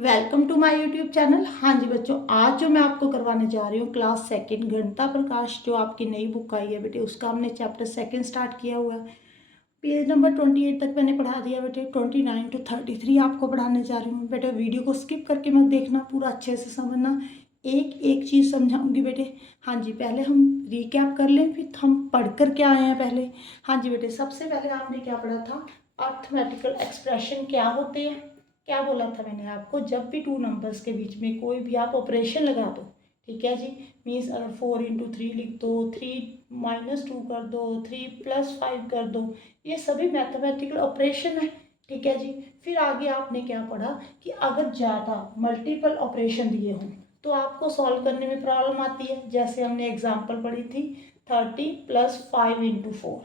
Welcome to my YouTube channel. हाँ जी बच्चों, आज जो मैं आपको करवाने जा रही हूँ क्लास सेकंड घंटा प्रकाश, जो आपकी नई बुक आई है बेटे, उसका हमने चैप्टर सेकंड स्टार्ट किया हुआ है। पेज नंबर 28 तक मैंने पढ़ा दिया बेटे। 29 to 33 आपको पढ़ाने जा रही हूँ बेटे। वीडियो को स्किप करके मत देखना, पूरा अच्छे से समझना, एक एक चीज़ समझाऊंगी बेटे। हाँ जी, पहले हम रिकैप कर लें, फिर हम पढ़ कर क्या आए हैं पहले। हाँ जी बेटे, सबसे पहले आपने क्या पढ़ा था, अर्थमेटिकल एक्सप्रेशन क्या होते हैं। क्या बोला था मैंने आपको, जब भी टू नंबर्स के बीच में कोई भी आप ऑपरेशन लगा दो, ठीक है जी, मीन्स अगर 4 into 3 लिख दो, 3 - 2 कर दो, 3 + 5 कर दो, ये सभी मैथमेटिकल ऑपरेशन है, ठीक है जी। फिर आगे आपने क्या पढ़ा कि अगर ज़्यादा मल्टीपल ऑपरेशन दिए हों तो आपको सॉल्व करने में प्रॉब्लम आती है। जैसे हमने एग्जांपल पढ़ी थी 30 + 5 into 4।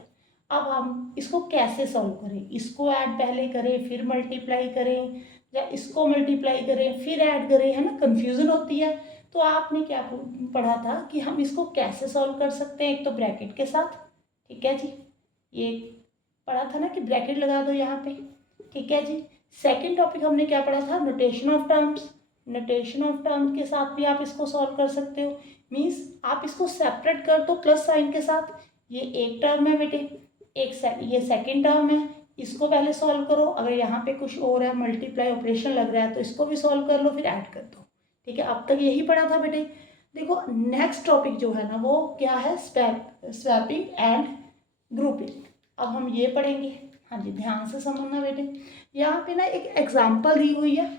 अब हम इसको कैसे सॉल्व करें, इसको ऐड पहले करें फिर मल्टीप्लाई करें, या इसको मल्टीप्लाई करें फिर ऐड करें, है ना, कंफ्यूजन होती है। तो आपने क्या पढ़ा था कि हम इसको कैसे सॉल्व कर सकते हैं। एक तो ब्रैकेट के साथ, ठीक है जी, ये पढ़ा था ना कि ब्रैकेट लगा दो यहाँ पे, ठीक है जी। सेकंड टॉपिक हमने क्या पढ़ा था, notation of terms. Notation of terms के साथ भी आप इसको सॉल्व कर सकते हो। मीन्स आप इसको सेपरेट कर दो प्लस साइन के साथ। ये एक टर्म है बेटे, ये सेकंड टर्म है, इसको पहले सॉल्व करो। अगर यहाँ पे कुछ और है, मल्टीप्लाई ऑपरेशन लग रहा है, तो इसको भी सॉल्व कर लो, फिर ऐड कर दो, ठीक है। अब तक यही पढ़ा था बेटे। देखो नेक्स्ट टॉपिक जो है ना, वो क्या है, स्वैपिंग एंड ग्रुपिंग। अब हम ये पढ़ेंगे। हाँ जी, ध्यान से समझना बेटे। यहाँ पे ना एक एग्जाम्पल दी हुई है,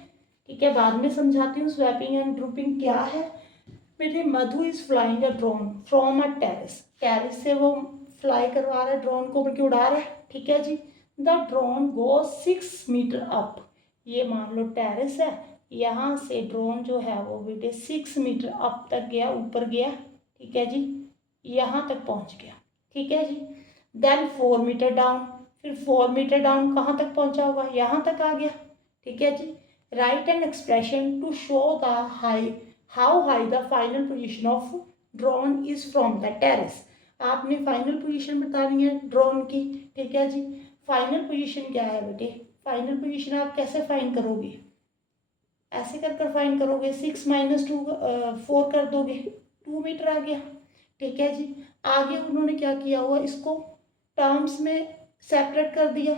ठीक है, बाद में समझाती हूँ स्वैपिंग एंड ग्रुपिंग क्या है बेटे। Madhu is flying a drone from a terrace. Terrace से वो फ्लाई करवा रहा है, ड्रोन को बल्कि उड़ा रहा है, ठीक है जी। The drone go 6 meter up. ये मान लो टेरेस है, यहाँ से ड्रोन जो है वो बेटे 6 मीटर अप तक गया, ऊपर गया, ठीक है जी, यहाँ तक पहुँच गया, ठीक है जी। देन 4 मीटर डाउन, फिर 4 मीटर डाउन कहाँ तक पहुँचा होगा, यहाँ तक आ गया, ठीक है जी। Write an expression to show the high how high the final position of drone is from the terrace. आपने फाइनल पोजीशन बतानी है ड्रोन की, ठीक है जी। फाइनल पोजीशन क्या है बेटे, फाइनल पोजीशन आप कैसे फाइंड करोगे, ऐसे कर कर फाइंड करोगे, 6 - 2 4 कर दोगे, 2 मीटर आ गया, ठीक है जी। आगे उन्होंने क्या किया हुआ, इसको टर्म्स में सेपरेट कर दिया,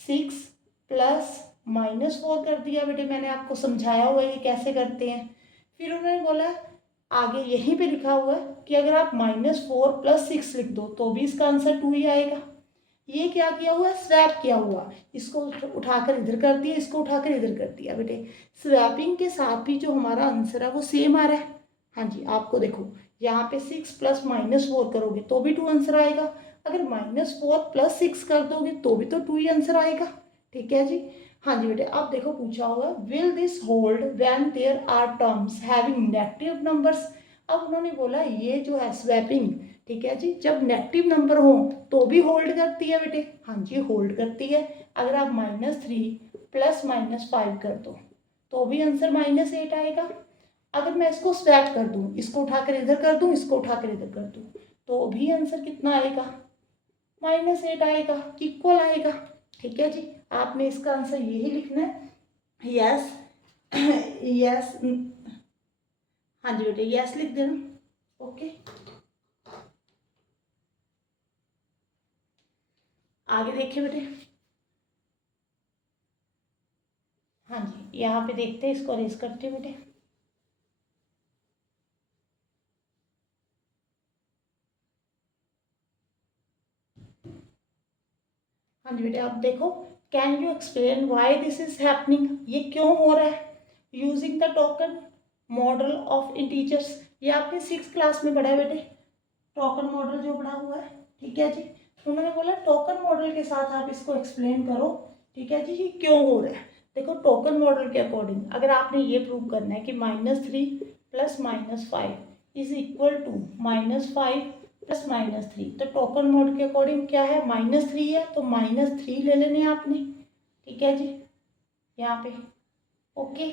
6 + - 4 कर दिया बेटे। मैंने आपको समझाया हुआ है ये कैसे करते हैं। फिर उन्होंने बोला, आगे यहीं पे लिखा हुआ है कि अगर आप -4 + 6 लिख दो तो भी इसका आंसर 2 ही आएगा। ये क्या किया हुआ, स्वैप किया हुआ, इसको उठाकर इधर कर दिया, इसको उठाकर इधर कर दिया बेटे। स्वैपिंग के साथ भी जो हमारा आंसर है वो सेम आ रहा है। हाँ जी, आपको देखो यहाँ पे 6 + -4 करोगे तो भी 2 आंसर आएगा, अगर -4 + 6 कर दोगे तो भी तो 2 ही आंसर आएगा, ठीक है जी। हाँ जी बेटे, अब देखो पूछा होगा, will this hold when there are terms having negative numbers. अब उन्होंने बोला ये जो है स्वैपिंग, ठीक है जी, जब नेगेटिव नंबर हो तो भी होल्ड करती है बेटे। हाँ जी, होल्ड करती है। अगर आप -3 + -5 कर दो तो भी आंसर -8 आएगा। अगर मैं इसको स्वैप कर दूं, इसको उठाकर इधर कर दूं, इसको उठाकर इधर कर दूं, तो भी आंसर कितना आएगा, -8 आएगा, इक्वल आएगा, ठीक है जी। आपने इसका आंसर यही लिखना है, यस यस। हाँ जी बेटे, यस लिख देना, ओके। आगे देखिए बेटे। हाँ जी, यहाँ पे देखते हैं, इसको अरेज करते हैं बेटे। हाँ जी बेटे, आप देखो, can you explain why this is happening, ये क्यों हो रहा है। Using the token model of integers, ये आपने 6th क्लास में पढ़ा है बेटे, टोकन मॉडल जो पढ़ा हुआ है, ठीक है जी। उन्होंने बोला टोकन मॉडल के साथ आप इसको एक्सप्लेन करो, ठीक है जी, ये क्यों हो रहा है। देखो टोकन मॉडल के अकॉर्डिंग अगर आपने ये प्रूव करना है कि -3 + -5 इज इक्वल टू -5 + -3, तो टोकन मोड के अकॉर्डिंग क्या है, -3 है तो -3 ले लेने आपने, ठीक है जी, यहाँ पे, ओके।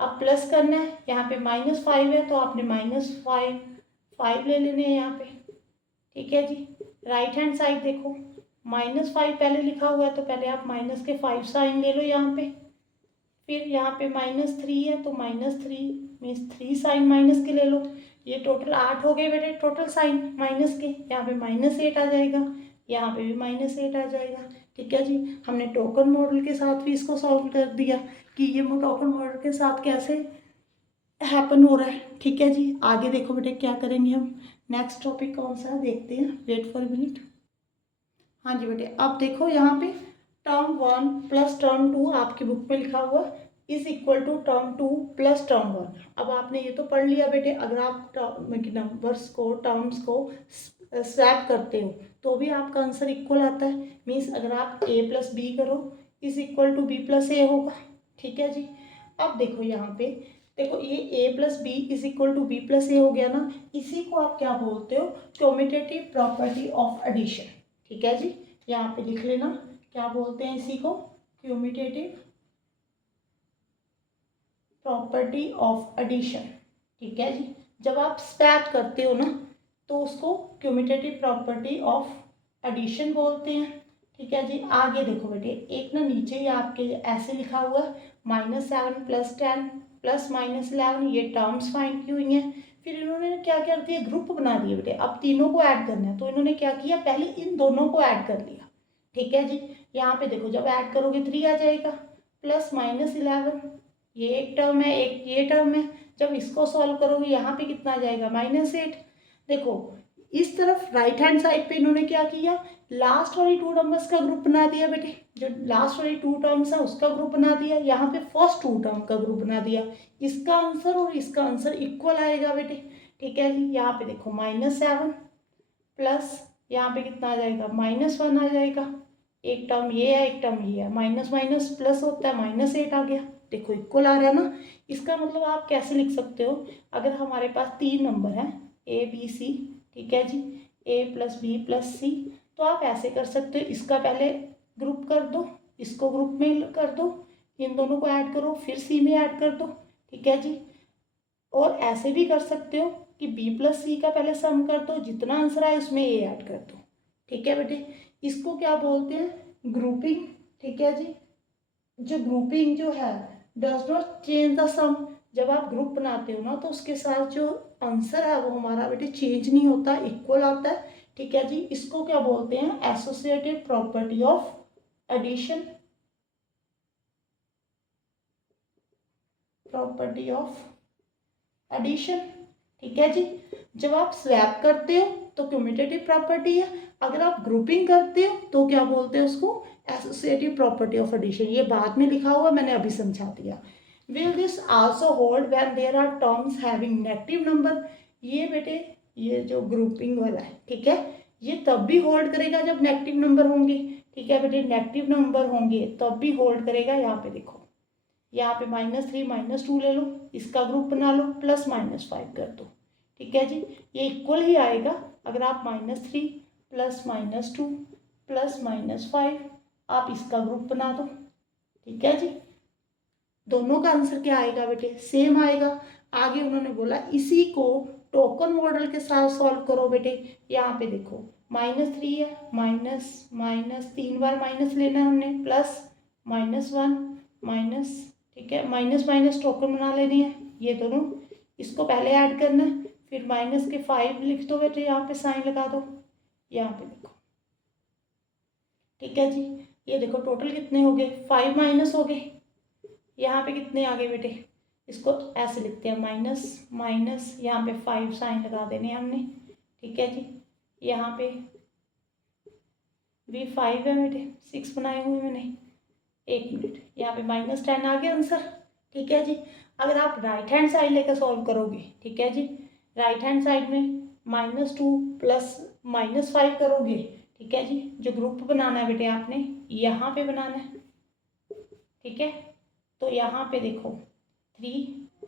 अब प्लस करना है, यहाँ पे -5 है तो आपने -5 ले लेने हैं यहाँ पे, ठीक है जी। राइट हैंड साइड देखो, -5 पहले लिखा हुआ है तो पहले आप -5 साइन ले लो यहाँ पे, फिर यहाँ पे -3 है तो -3 मीन्स 3 साइन माइनस के ले लो। ये टोटल 8 हो गए बेटे टोटल साइन माइनस के। यहाँ पे -8 आ जाएगा, यहाँ पे भी -8 आ जाएगा। ठीक है जी, हमने टोकन मॉडल के साथ भी इसको सॉल्व कर दिया कि ये टोकन मॉडल के साथ कैसे हैपन हो रहा है। ठीक है जी, आगे देखो बेटे क्या करेंगे हम। नेक्स्ट टॉपिक कौन सा है देखते हैं, वेट फॉर मिनट। हाँ जी बेटे, अब देखो यहाँ पे टर्म 1 प्लस टर्म 2 आपकी बुक में लिखा हुआ is equal to term 2 plus term 1। अब आपने ये तो पढ़ लिया बेटे, अगर आप नंबर्स को टर्म्स को स्वैप करते हो तो भी आपका आंसर इक्वल आता है। मीन्स अगर आप a प्लस बी करो is equal to B plus A होगा। ठीक है जी, अब देखो यहाँ पे देखो ये a plus B is equal to B plus A हो गया ना, इसी को आप क्या बोलते हो, कम्यूटेटिव प्रॉपर्टी ऑफ एडिशन। ठीक है जी, यहाँ पे लिख लेना क्या बोलते हैं इसी को, क्यूमिटेटिव प्रॉपर्टी ऑफ एडिशन। ठीक है जी, जब आप स्वैप करते हो ना तो उसको क्यूमिटेटिव प्रॉपर्टी ऑफ एडिशन बोलते हैं। ठीक है जी, आगे देखो बेटे एक ना नीचे ही आपके ऐसे लिखा हुआ -7 प्लस 10 प्लस -11, ये टर्म्स फाइंड की हुई हैं। फिर इन्होंने क्या कर दिया, ग्रुप बना दिए बेटे। अब तीनों को ऐड करना है तो इन्होंने क्या किया, पहले इन दोनों को ऐड कर लिया। ठीक है जी, यहाँ पे देखो जब ऐड करोगे 3 आ जाएगा, प्लस -11 ये एक टर्म है, एक ये टर्म है। जब इसको सॉल्व करोगे यहाँ पे कितना आ जाएगा, -8। देखो इस तरफ राइट हैंड साइड पे इन्होंने क्या किया, लास्ट वाली 2 नंबर्स का ग्रुप बना दिया बेटे। जो लास्ट वाली 2 टर्म्स है उसका ग्रुप बना दिया, यहाँ पे फर्स्ट 2 टर्म का ग्रुप बना दिया। इसका आंसर और इसका आंसर इक्वल आएगा बेटे। ठीक है जी, यहाँ पे देखो -7 प्लस यहाँ पे कितना आ जाएगा, -1 आ जाएगा। एक टर्म ये है, एक टर्म ये है, माइनस माइनस प्लस होता है, -8 आ गया। देखो इक्वल आ रहा है ना। इसका मतलब आप कैसे लिख सकते हो, अगर हमारे पास 3 नंबर हैं ए बी सी, ठीक है जी, a प्लस बी प्लस सी, तो आप ऐसे कर सकते हो, इसका पहले ग्रुप कर दो, इसको ग्रुप में कर दो, इन दोनों को ऐड करो, फिर सी में ऐड कर दो। ठीक है जी, और ऐसे भी कर सकते हो कि बी प्लस सी का पहले सम कर दो, जितना आंसर आए उसमें ए ऐड कर दो। ठीक है बेटे, इसको क्या बोलते हैं, ग्रुपिंग। ठीक है जी, जो ग्रुपिंग जो है डज नॉट चेंज द सम। जब आप ग्रुप बनाते हो ना तो उसके साथ जो आंसर है वो हमारा बेटे चेंज नहीं होता, इक्वल आता है। ठीक है जी, इसको क्या बोलते हैं, associative property of addition, property of addition. ठीक है जी, जब आप स्वैप करते हो तो क्यूमुलेटिव प्रॉपर्टी है, अगर आप ग्रुपिंग करते हो तो क्या बोलते हैं उसको, एसोसिएटिव प्रॉपर्टी ऑफ एडिशन। ये बाद में लिखा हुआ, मैंने अभी समझा दिया। Will this also hold when there are terms having negative number. ये बेटे ये जो ग्रुपिंग वाला है, ठीक है, ये तब भी होल्ड करेगा जब नेगेटिव नंबर होंगे। ठीक है बेटे, नेगेटिव नंबर होंगे तब भी होल्ड करेगा। यहाँ पे देखो, यहाँ पे -3 -2 ले लो, इसका ग्रुप बना लो, प्लस -5 कर दो। ठीक है जी, ये इक्वल ही आएगा। अगर आप -3 प्लस -2 प्लस -5 आप इसका ग्रुप बना दो। ठीक है जी, दोनों का आंसर क्या आएगा बेटे, सेम आएगा। आगे उन्होंने बोला इसी को टोकन मॉडल के साथ सॉल्व करो बेटे। यहाँ पे देखो -3 है, माइनस माइनस 3 बार माइनस लेना है हमने, प्लस -1 माइनस, ठीक है, माइनस माइनस टोकन बना लेनी है ये दोनों। इसको पहले ऐड करना है, फिर माइनस के 5 लिख दो बेटे, यहाँ पे साइन लगा दो, यहाँ पे देखो। ठीक है जी, ये देखो टोटल कितने हो गए, 5 माइनस हो गए। यहाँ पे कितने आ गए बेटे, इसको ऐसे लिखते हैं, माइनस माइनस, यहाँ पे 5 साइन लगा देने हमने। ठीक है जी, यहाँ पे भी 5 है बेटे, 6 बनाए हुए मैंने। एक मिनट, यहाँ पे -10 आ गया आंसर। ठीक है जी, अगर आप राइट हैंड साइड लेकर सॉल्व करोगे, ठीक है जी, राइट हैंड साइड में -2 प्लस -5 करोगे। ठीक है जी, जो ग्रुप बनाना है बेटे आपने यहाँ पे बनाना है। ठीक है, तो यहाँ पे देखो 3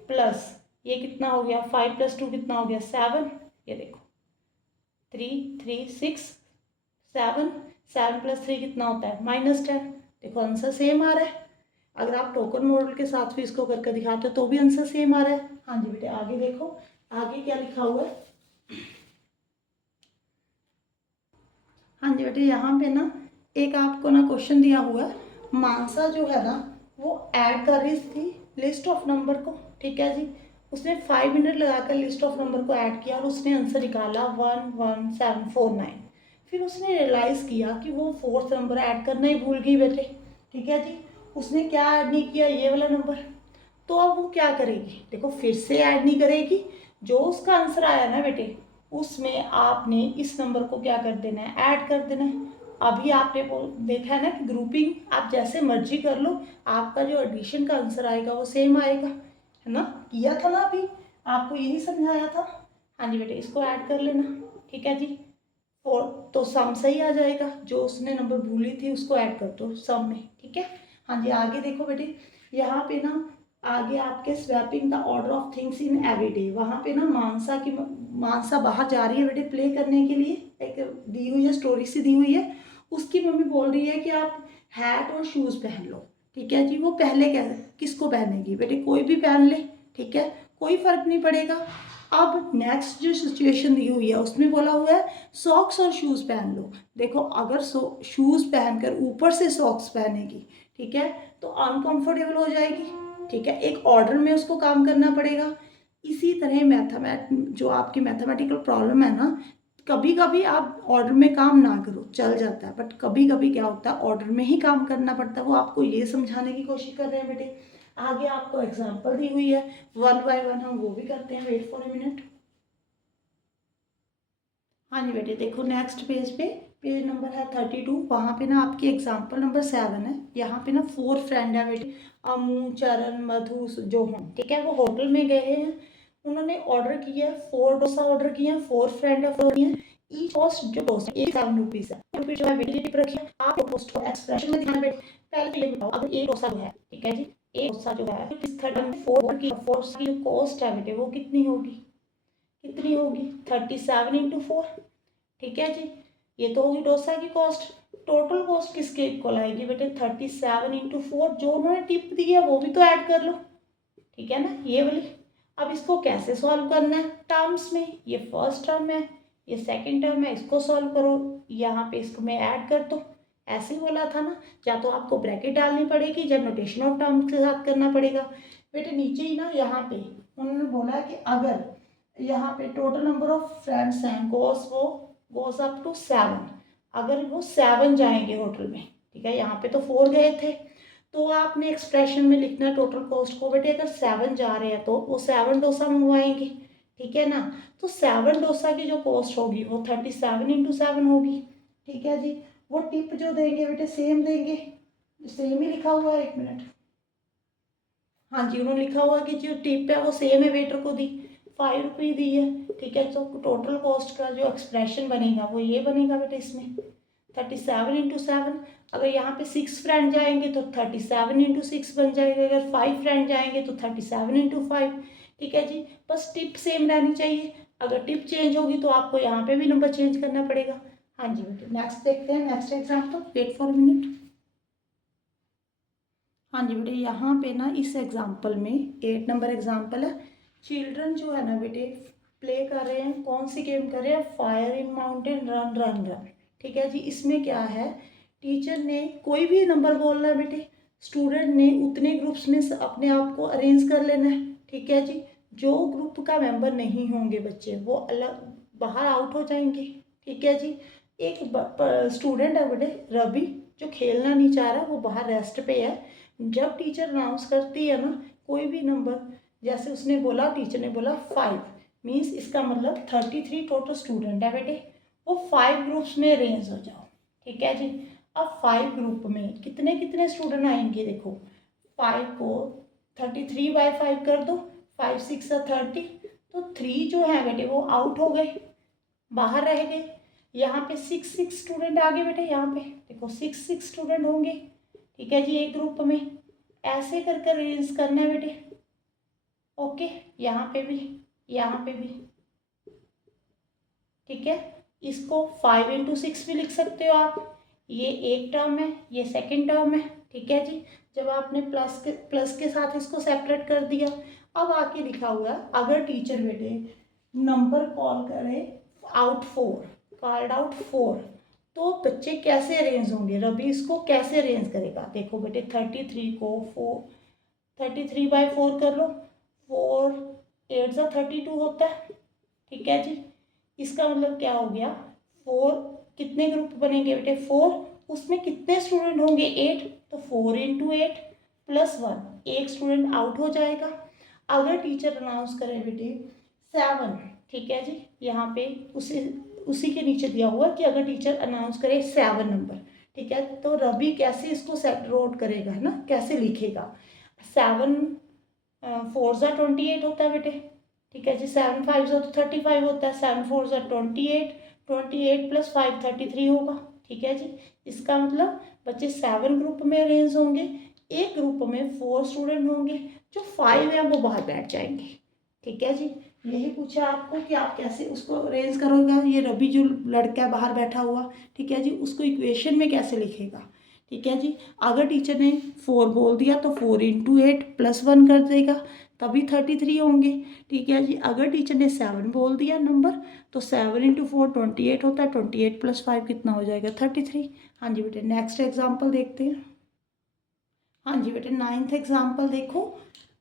प्लस ये कितना हो गया, 5 + 2 कितना हो गया, 7। ये देखो 3 3 6 7, 7 + 3 कितना होता है, -10। देखो आंसर सेम आ रहा है। अगर आप टोकन मॉडल के साथ भी इसको करके दिखाते हो तो भी आंसर सेम आ रहा है। हाँ जी बेटे, आगे देखो, आगे क्या लिखा हुआ है। हाँ जी बेटे, यहाँ पे ना एक आपको ना क्वेश्चन दिया हुआ है, मानसा जो है ना वो ऐड कर रही थी लिस्ट ऑफ नंबर को, ठीक है जी। उसने 5 मिनट लगाकर लिस्ट ऑफ नंबर को ऐड किया और उसने आंसर निकाला 11749। फिर उसने रियलाइज़ किया कि वो फोर्थ नंबर ऐड करना ही भूल गई बेटे, ठीक है जी। उसने क्या ऐड नहीं किया, ये वाला नंबर। तो अब वो क्या करेगी, देखो फिर से ऐड नहीं करेगी, जो उसका आंसर आया ना बेटे उसमें आपने इस नंबर को क्या कर देना है, ऐड कर देना है। अभी आपने वो देखा है ना कि ग्रुपिंग आप जैसे मर्जी कर लो, आपका जो एडिशन का आंसर आएगा वो सेम आएगा, है ना। किया था ना अभी, आपको यही समझाया था। हाँ जी बेटे, इसको ऐड कर लेना, ठीक है जी। और तो सम सही आ जाएगा, जो उसने नंबर भूली थी उसको ऐड कर दो सम में, ठीक है। हाँ जी, आगे देखो बेटे, यहाँ पे ना आगे आपके swapping the order of things in everyday, वहाँ पे ना मानसा बाहर जा रही है बेटे प्ले करने के लिए, एक दी हुई है स्टोरी सी दी हुई है। उसकी मम्मी बोल रही है कि आप हैट और शूज़ पहन लो, ठीक है जी। वो पहले कैसे, किसको पहनेगी बेटे, कोई भी पहन ले, ठीक है, कोई फर्क नहीं पड़ेगा। अब नेक्स्ट जो सिचुएशन दी हुई है उसमें बोला हुआ है सॉक्स और शूज़ पहन लो। देखो अगर शूज़ पहनकर ऊपर से सॉक्स पहनेगी, ठीक है, तो अनकंफर्टेबल हो जाएगी, ठीक है, एक ऑर्डर में उसको काम करना पड़ेगा। इसी तरह जो आपकी मैथमेटिकल प्रॉब्लम है ना, कभी कभी आप ऑर्डर में काम ना करो चल जाता है, बट कभी कभी क्या होता है ऑर्डर में ही काम करना पड़ता है। वो आपको ये समझाने की कोशिश कर रहे हैं बेटे। आगे आपको एग्जांपल दी हुई है, वन बाय वन हम वो भी करते हैं, वेट फॉर ए मिनट। हाँ जी बेटे, देखो नेक्स्ट पेज पे, पेज नंबर है 32, वहाँ पे ना आपकी एग्जाम्पल नंबर 7 है। यहाँ पे ना 4 फ्रेंड है बेटे, अमू, चरण, मधु, जोहन, ठीक है। वो होटल में गए हैं, उन्होंने ऑर्डर किया है 4 डोसा ऑर्डर किए हैं, 4 फ्रेंड है 4 है। ईच कॉस्ट जो डोसा 7 रुपीज़ है, रुपीज़ जो है बेटे टिप रखी है। आप कॉस्ट को एक्सप्रेशन में दिखाना बेटे। पहले तो ये बताओ, अगर एक डोसा जो है, ठीक है जी, एक डोसा जो है किस थर्ड में 4 की जो कॉस्ट है बेटे वो कितनी होगी, कितनी होगी 37 × 4, ठीक है जी। ये तो होगी डोसा की कॉस्ट। टोटल कॉस्ट किसके इक्वल आएगी बेटे 37 × 4, जो उन्होंने टिप दी है वो भी तो ऐड कर लो, ठीक है ना, ये वाली। अब इसको कैसे सॉल्व करना है, टर्म्स में, ये फर्स्ट टर्म है, ये सेकंड टर्म है, इसको सॉल्व करो, यहाँ पे इसको मैं ऐड कर दो। ऐसे ही बोला था ना, या तो आपको ब्रैकेट डालनी पड़ेगी या नोटेशन ऑफ टर्म्स के साथ करना पड़ेगा बेटे। नीचे ही ना यहाँ पे उन्होंने बोला कि अगर यहाँ पे टोटल नंबर ऑफ फ्रेंड्स हैं गोस अप टू 7, अगर वो 7 जाएंगे होटल में, ठीक है, यहाँ पे तो 4 गए थे, तो आपने एक्सप्रेशन में लिखना है टोटल कॉस्ट को बेटे। अगर 7 जा रहे हैं तो वो 7 डोसा मंगवाएंगे, ठीक है ना। तो 7 डोसा की जो कॉस्ट होगी वो 37 × 7 होगी, ठीक है जी। वो टिप जो देंगे बेटे सेम देंगे, सेम ही लिखा हुआ है, एक मिनट। हाँ जी, उन्होंने लिखा हुआ कि जो टिप है वो सेम है, वेटर को दी 5 रुपये दी है, ठीक है। तो टोटल कॉस्ट का जो एक्सप्रेशन बनेगा वो ये बनेगा बेटे इसमें 37 × 7। अगर यहाँ पे 6 फ्रेंड जाएंगे तो 37 × 6 बन जाएगा, अगर 5 फ्रेंड जाएंगे तो 37 × 5, ठीक है जी। बस टिप सेम रहनी चाहिए, अगर टिप चेंज होगी तो आपको यहाँ पे भी नंबर चेंज करना पड़ेगा। हाँ जी बेटे, नेक्स्ट देखते हैं, next example, wait for minute. हाँ जी बेटे, यहाँ पे ना इस एग्जाम्पल में 8 नंबर एग्जाम्पल है। चिल्ड्रन जो है ना बेटे प्ले कर रहे हैं, कौन सी गेम कर रहे हैं, fire in mountain run run run, ठीक है जी। इसमें क्या है, टीचर ने कोई भी नंबर बोलना है बेटे, स्टूडेंट ने उतने ग्रुप्स में अपने आप को अरेंज कर लेना है, ठीक है जी। जो ग्रुप का मेंबर नहीं होंगे बच्चे वो अलग बाहर आउट हो जाएंगे, ठीक है जी। एक स्टूडेंट है बेटे रवि, जो खेलना नहीं चाह रहा, वो बाहर रेस्ट पे है। जब टीचर अनाउंस करती है ना कोई भी नंबर, जैसे उसने बोला, टीचर ने बोला 5, मीन्स इसका मतलब 33 टोटल स्टूडेंट है बेटे, वो 5 ग्रुप्स में अरेंज हो जाओ, ठीक है जी। अब 5 ग्रुप में कितने कितने स्टूडेंट आएंगे, देखो 5 को 33/5 कर दो, 5 6 30, तो 3 जो है बेटे वो आउट हो गए, बाहर रह गए। यहाँ पे 6 स्टूडेंट आ गए बेटे, यहाँ पे देखो 6 स्टूडेंट होंगे, ठीक है जी, एक ग्रुप में। ऐसे कर कर अरेंज करना है बेटे, ओके। यहाँ पे भी, यहाँ पे भी, ठीक है। इसको 5 × 6 भी लिख सकते हो आप, ये एक टर्म है, ये सेकंड टर्म है, ठीक है जी। जब आपने प्लस के साथ इसको सेपरेट कर दिया, अब आके लिखा हुआ है अगर टीचर बेटे नंबर कॉल करे आउट 4, कॉल्ड आउट 4, तो बच्चे कैसे अरेंज होंगे, रवि इसको कैसे अरेंज करेगा। देखो बेटे 33 को 33/4 कर लो, 4 8 32 होता है, ठीक है जी। इसका मतलब क्या हो गया, 4 कितने ग्रुप बनेंगे बेटे 4, उसमें कितने स्टूडेंट होंगे 8, तो 4 × 8 +1, एक स्टूडेंट आउट हो जाएगा। अगर टीचर अनाउंस करे बेटे 7, ठीक है जी, यहाँ पे उसी के नीचे दिया हुआ कि अगर टीचर अनाउंस करे 7 नंबर, ठीक है, तो रवि कैसे इसको सेट रोड करेगा, है ना, कैसे लिखेगा। 7 4 ज़ा 28 होता है बेटे, ठीक है जी, 7 5 ज़ा तो 35 होता है, 7 4 ज़ा 28, 28 + 5 33 होगा, ठीक है जी। इसका मतलब बच्चे 7 ग्रुप में अरेंज होंगे, एक ग्रुप में 4 स्टूडेंट होंगे, जो 5 हैं वो बाहर बैठ जाएंगे, ठीक है जी। यही पूछा आपको कि आप कैसे उसको अरेंज करोगे, ये रवि जो लड़का है बाहर बैठा हुआ, ठीक है जी, उसको इक्वेशन में कैसे लिखेगा, ठीक है जी। अगर टीचर ने 4 बोल दिया तो 4 × 8 +1 कर देगा, तभी 33 होंगे, ठीक है जी। अगर टीचर ने 7 बोल दिया नंबर, तो 7 × 4 28 होता है, 28 + 5 कितना हो जाएगा 33। हाँ जी बेटे, नेक्स्ट एग्जाम्पल देखते हैं। हाँ जी बेटे, 9th एग्जाम्पल देखो,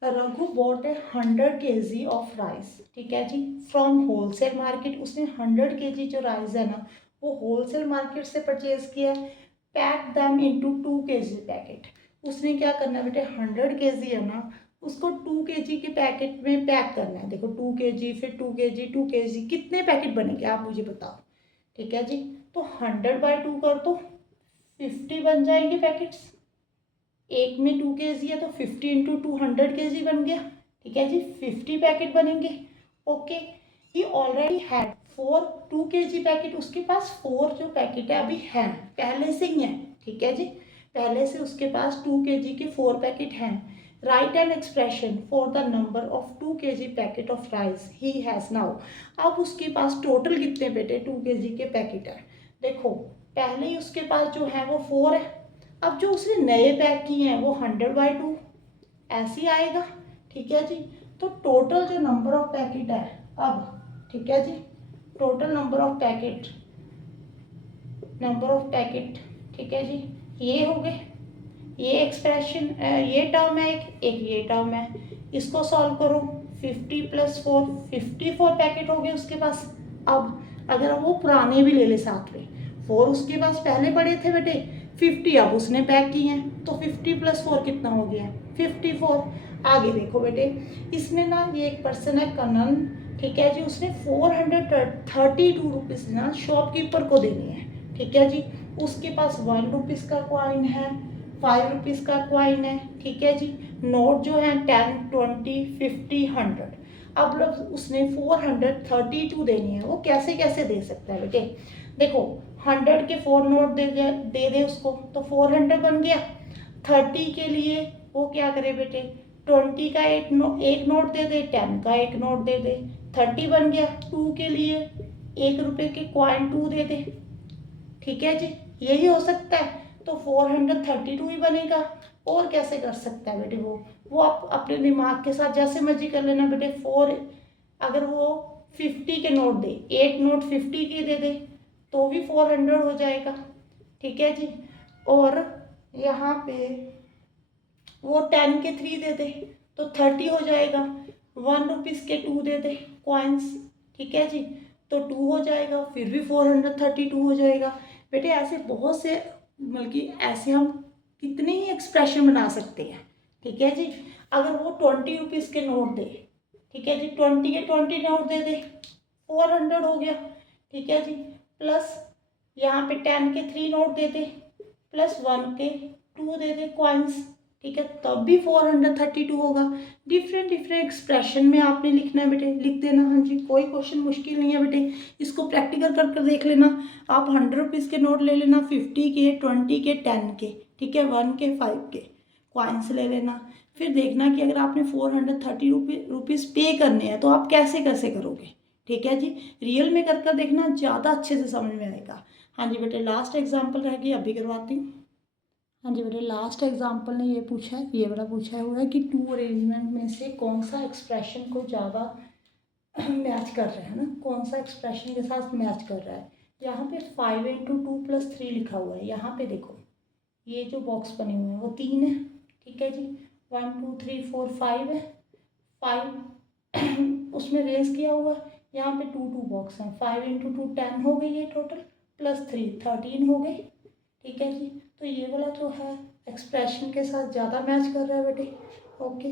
Raghu bought 100 kg of rice, ठीक है जी, फ्रॉम होलसेल मार्केट। उसने 100 kg जो राइस है ना, वो होलसेल मार्केट से परचेज किया है। Pack them into 2 kg packet. उसने क्या करना है बेटे, 100 kg है ना, उसको 2 kg के पैकेट में पैक करना है। देखो 2 kg, फिर 2 kg, 2 kg, कितने पैकेट बनेंगे आप मुझे बताओ, ठीक है जी। तो 100/2 कर दो, 50 बन जाएंगे पैकेट्स। एक में 2 kg है तो 50 × 2 100 kg बन गया, ठीक है जी, 50 पैकेट बनेंगे। Okay, he already had 4 2 kg packet, उसके पास 4 जो पैकेट है अभी है, पहले से ही है, ठीक है जी, पहले से उसके पास 2 kg के 4 पैकेट हैं। Right an expression for the number of 2 kg packet of rice he has now. अब उसके पास टोटल कितने बेटे 2 kg के पैकेट है। देखो पहले ही उसके पास जो है वो 4 है, अब जो उसने नए पैक किए हैं वो 100/2 ऐसे ही आएगा, ठीक है जी। तो टोटल जो नंबर ऑफ पैकेट है अब, ठीक है जी, टोटल नंबर ऑफ पैकेट, ठीक है जी, ये हो गए, ये एक्सप्रेशन, ये टर्म है, एक ये टर्म है, इसको सॉल्व करो, 50 + 4 54 पैकेट हो गए उसके पास। अब अगर वो पुराने भी ले ले साथ में, 4 उसके पास पहले पड़े थे बेटे, 50 अब उसने पैक किए हैं, तो 50 + 4 कितना हो गया 54। आगे देखो बेटे, इसमें ना ये एक पर्सन है कनन, ठीक है जी, उसने 432 रुपीज़ ना शॉपकीपर को देने हैं, ठीक है जी। उसके पास 1 रुपीज़ का कॉइन है, 5 रुपीज़ का कॉइन है, ठीक है जी। नोट जो है 10 20 50 100। अब लोग उसने 432 देनी है, वो कैसे कैसे दे सकता है बेटे। देखो 100 के 4 नोट दे उसको, तो 400 बन गया। 30 के लिए वो क्या करे बेटे, 20 का एक नोट दे दे, 10 का एक नोट दे दे, 30 बन गया। 2 के लिए 1 रुपये के कॉइन 2 दे दे, ठीक है जी, यही हो सकता है। तो 432 ही बनेगा, और कैसे कर सकता है बेटे वो आप अपने दिमाग के साथ जैसे मर्जी कर लेना बेटे। 4 अगर वो 50 के नोट दे, एक नोट 50 के दे दे, तो भी 400 हो जाएगा, ठीक है जी। और यहाँ पे वो 10 के 3 दे दे तो 30 हो जाएगा। 1 रुपीज़ के 2 दे दे कॉइन्स, ठीक है जी, तो 2 हो जाएगा, फिर भी 432 हो जाएगा। बेटे ऐसे बहुत से, बल्कि ऐसे हम कितने ही एक्सप्रेशन बना सकते हैं, ठीक है जी। अगर वो 20 रुपीज़ के नोट दे, ठीक है जी, 20 के 20 नोट दे दे, 400 हो गया, ठीक है जी। प्लस यहाँ पे 10 के 3 नोट दे दे, प्लस 1 के 2 दे दे कॉइन्स, ठीक है, तब भी 432 होगा। डिफरेंट डिफरेंट एक्सप्रेशन में आपने लिखना है बेटे, लिख देना। हाँ जी, कोई क्वेश्चन मुश्किल नहीं है बेटे, इसको प्रैक्टिकल कर कर देख लेना। आप 100 रुपीज़ के नोट ले लेना, 50 के, 20 के, 10 के, ठीक है, 1 के, 5 के कॉइन्स ले लेना। फिर देखना कि अगर आपने 430 रुपीज़ पे करने हैं तो आप कैसे कैसे करोगे, ठीक है जी। रियल में कर कर देखना, ज़्यादा अच्छे से समझ में आएगा। हाँ जी बेटे, लास्ट एग्जाम्पल रह गई, अभी करवाती हूँ। हाँ जी बेटे, लास्ट एग्जाम्पल ने ये पूछा है, ये बड़ा पूछा हुआ है कि 2 अरेंजमेंट में से कौन सा एक्सप्रेशन को ज़्यादा मैच कर रहा है ना, कौन सा एक्सप्रेशन के साथ मैच कर रहा है। यहाँ पे 5 × 2 + 3 लिखा हुआ है। यहाँ पे देखो ये जो बॉक्स बने हुए हैं वो 3 है, ठीक है जी। 1 2 3 4 5 है, 5 उसमें रेज किया हुआ। यहाँ पे 2 2 बॉक्स हैं, 5 × 2 10 हो गई ये टोटल, +3 13 हो गई, ठीक है जी। तो ये वाला जो है एक्सप्रेशन के साथ ज़्यादा मैच कर रहा है बेटे, ओके।